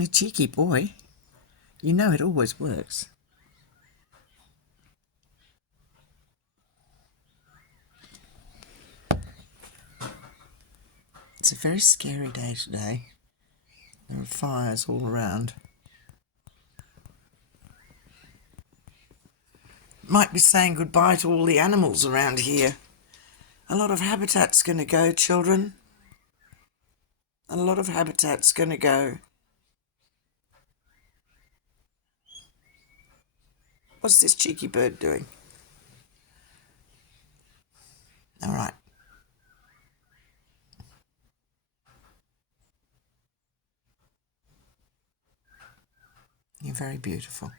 You cheeky boy. You know it always works. It's a very scary day today. There are fires all around. Might be saying goodbye to all the animals around here. A lot of habitat's going to go, children. A lot of habitat's going to go. What's this cheeky bird doing? All right. You're very beautiful.